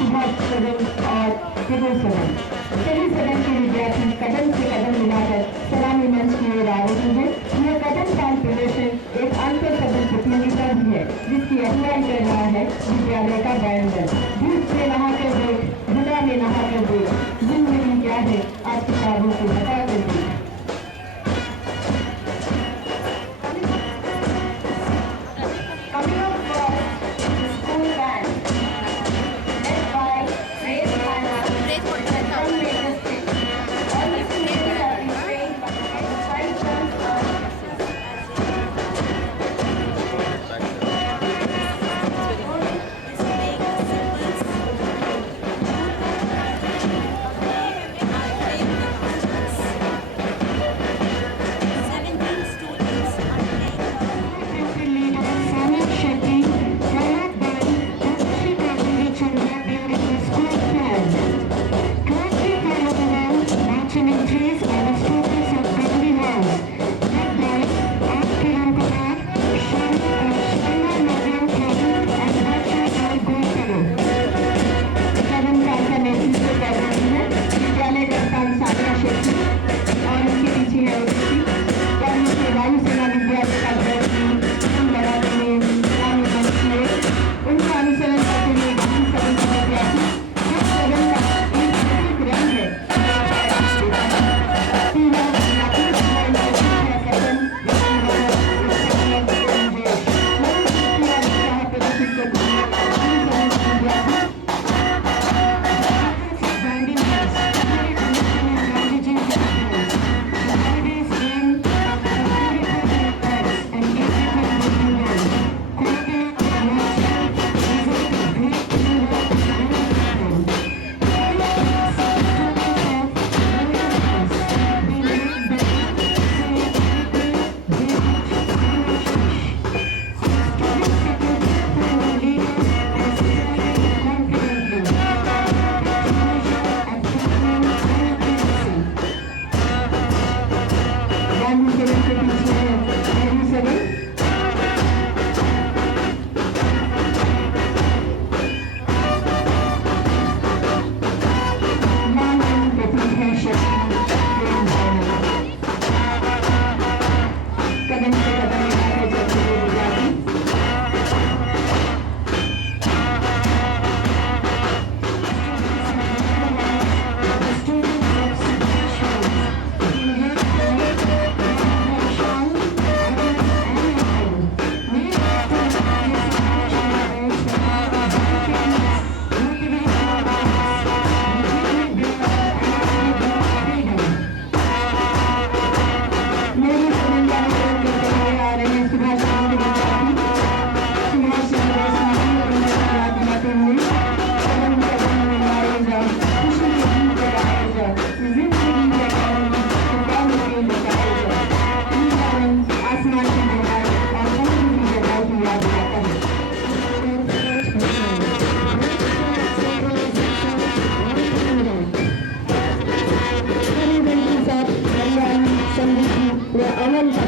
सुबह सदन और सिविल सदन। सिविल सदन के विद्यार्थी कदम से कदम मिलाकर सलामी मंच की ओर आ रहे हैं। यह कदम ताल प्रदर्शन एक अंतर सदन प्रतियोगिता भी है, जिसकी अगुवाई कर रहा है विद्यालय का बैंड दल। धूप से नहा कर देख, धुला में नहा कर देख, जिंदगी क्या है आज किताबों से बता कर देख।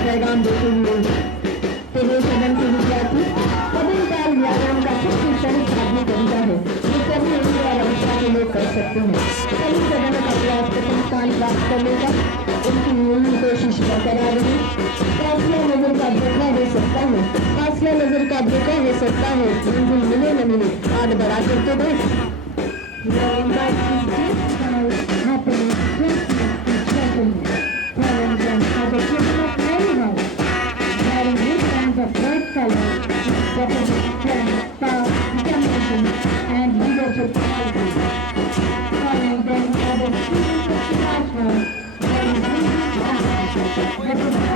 पैगाम देते हुए तेरे सदन के विद्यार्थी कदम ताल व्यायाम का सबसे सरल साधन तरीका है, ये सभी इंद्रिय और अवस्था के लोग कर सकते हैं। सभी सदन का प्रयास प्रथम स्थान प्राप्त करने का उनकी मूल कोशिश बरकरार रही। फासला नजर का धोखा हो सकता है, फासला नजर का धोखा हो सकता है, मंजिल मिले न मिले आगे बढ़ा करते दो। Of bright colors, represent strength, power, determination, and leadership qualities. Following them are the students of the classroom, where the students represent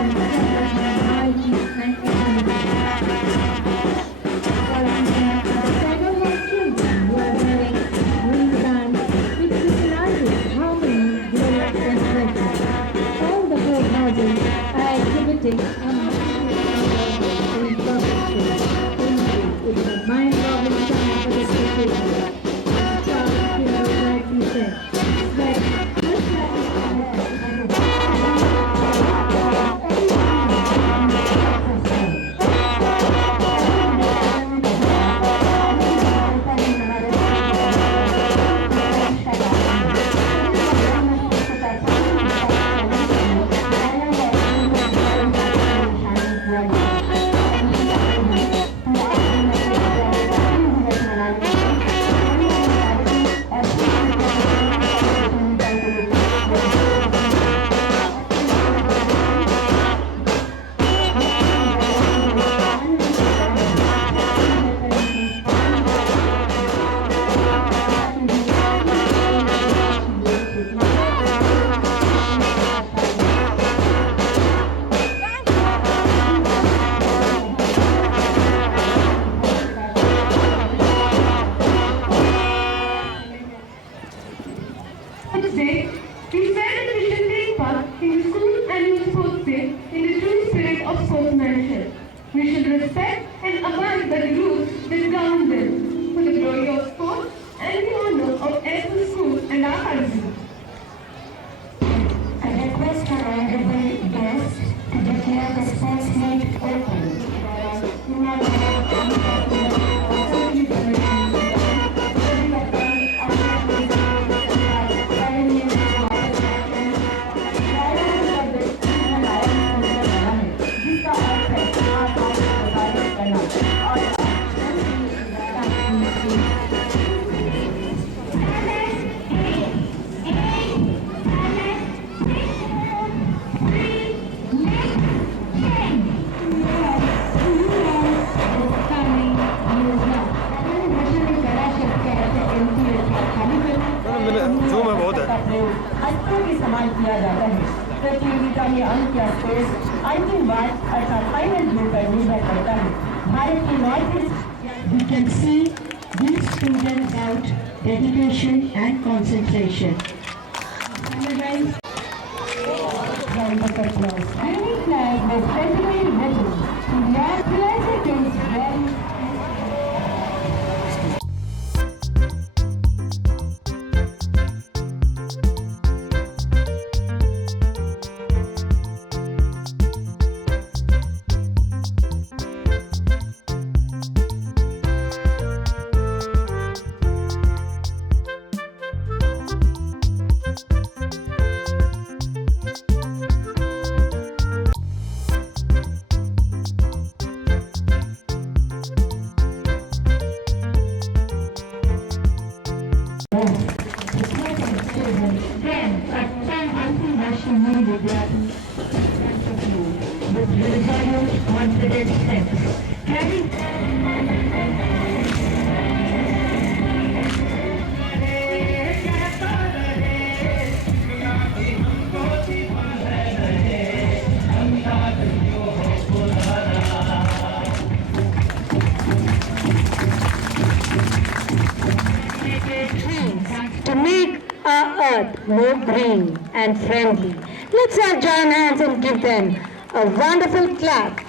knowledge, and equality. Following them are the second-hand children who are wearing green bands, which symbolizes harmony, growth, and pleasure. All the four houses are exhibiting a students for the glory of sport and the honor of every school and our country. A request for honorable guests to declare the sports meet zoom है बहुत है। अच्छा भी इस्तेमाल किया जाता है। प्रतियोगिता में अंक या स्कोर अंतिम बार अर्थात फाइनल ड्रॉ पर निर्भर करता है। भारत की north We can see these students out dedication and concentration. Summarize. Round of applause. Any flag was specially written to your pleasure is very with resolute confident steps. Having to make our earth more green and friendly. Let's all join hands and give them a wonderful clap.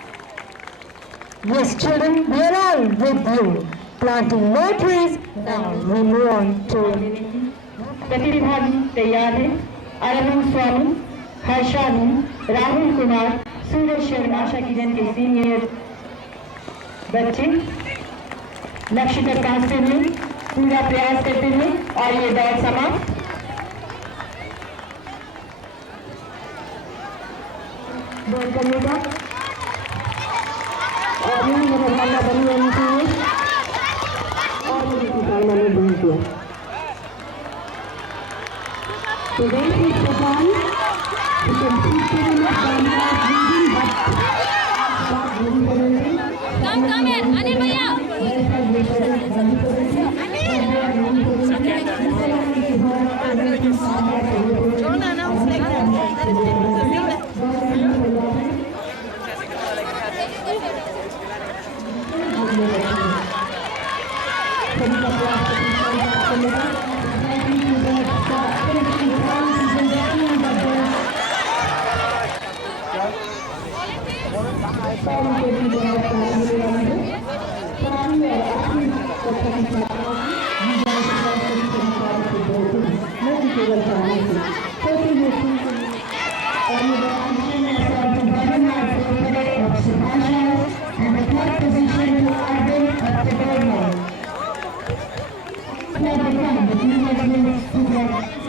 Yes, children, we are all with you. Planting more trees. Now we move on to प्रतिभागी तैयार हैं। अरविंद स्वामी, हर्षानी, राहुल कुमार, सूरज शर्मा, आशा किरण के senior बच्चे लक्ष्य तक पहुंचते हुए पूरा प्रयास करते हुए और ये दौड़ समाप्त। दौड़ करने का और ये मेरे भावना बनी होनी चाहिए और मुझे किसान मैंने भूल दिया। The race is begun. You can see children of Bangla moving Come here, Anil Bhaiya. Don't announce like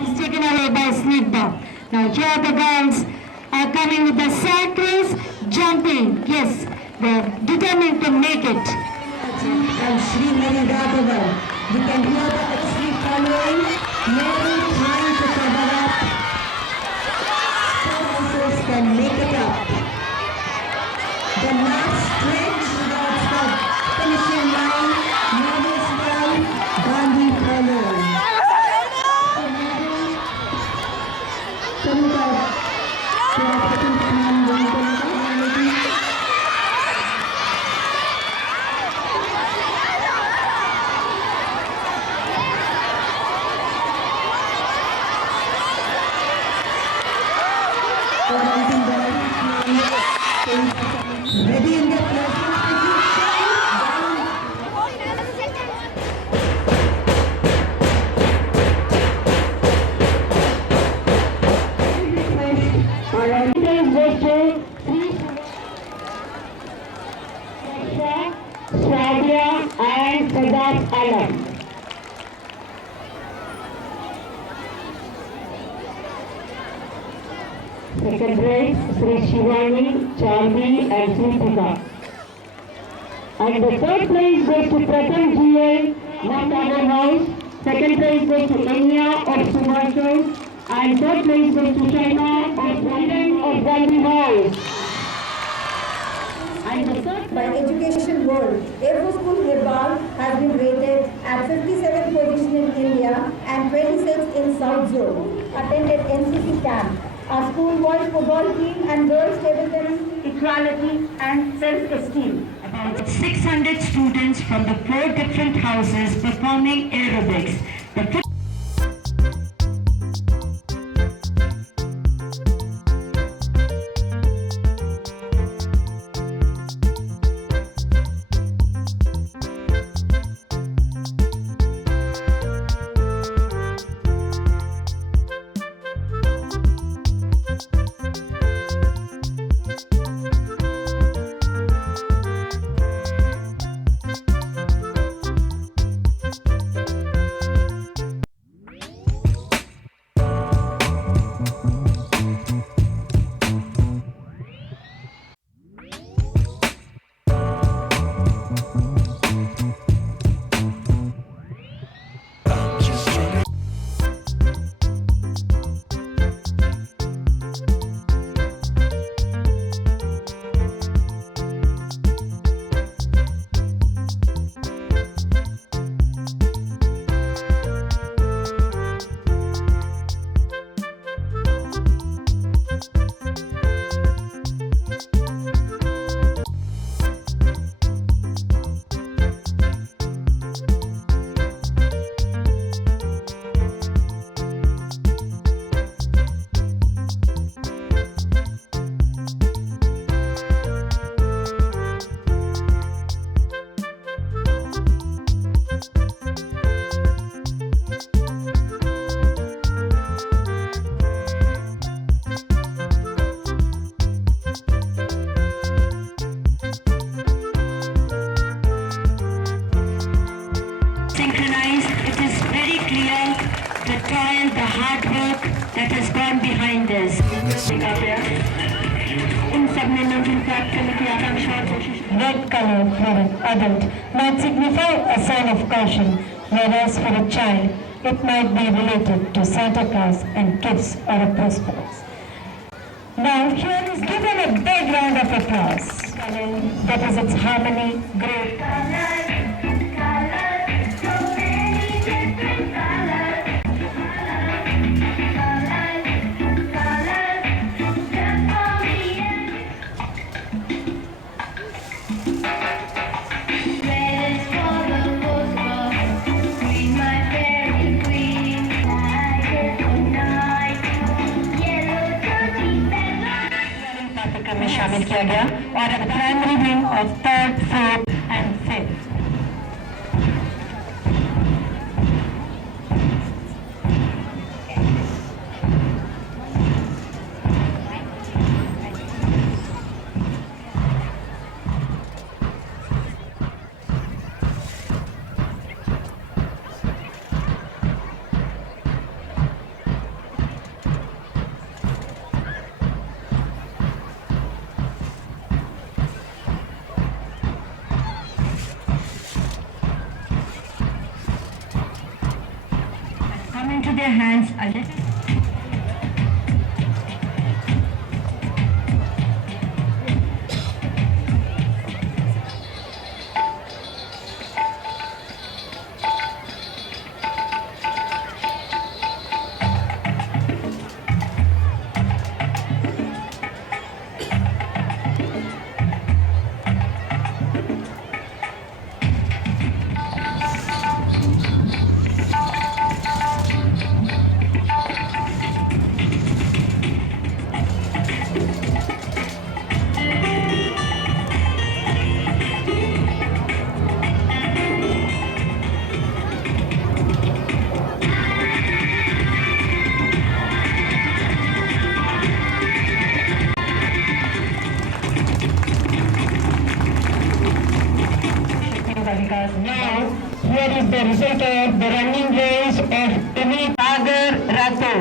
is taken away by sneak bump. Now here the girls are coming with the sack race, jumping. Yes, they're determined to make it. and Sri Madhavagal. You can hear the actually following, maybe trying to cover up. Sponsors can make it up. The last stretch towards the finishing line, Navis well, Gandhi following. Thank you. Swadia and Sadat Alam. Second prize, Sri Shivani, Charvi and Sritika. And the third prize goes to Pratham GL, Natagar House. Second prize goes to Enya of Subhash House. And third place goes to Shaima of London of Gandhi House. And the third By Education World, Air School Nepal has been rated at 57th position in India and 26th in South Zone. Attended NCC camp. Our school boys football team and girls table tennis, equality and self-esteem. about 600 students from the 4 different houses performing aerobics. The synchronized, it is very clear the toil, the hard work that has gone behind this. Red color for an adult might signify a sign of caution, whereas for a child it might be related to Santa Claus and gifts or a prosperous. Now here is given a big round of applause. That is its harmony, growth. में शामिल किया गया और primary wing of 3rd, 4th and 5th. Come into their hands a little. Balikas. Now, here is the result of the running race of Sagar Rato.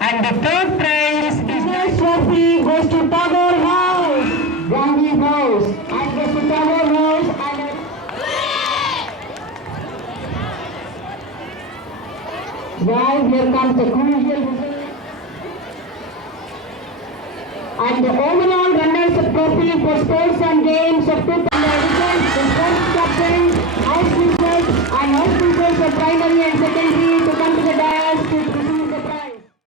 And the third prize is the trophy goes to Tagore House. Gandhi House. And goes to Tagore House. Guys, here comes the crucial result. And the overall runners of trophy for sports and games of 2000 the sports captains, house teachers and house teachers of primary and secondary to come to the dais to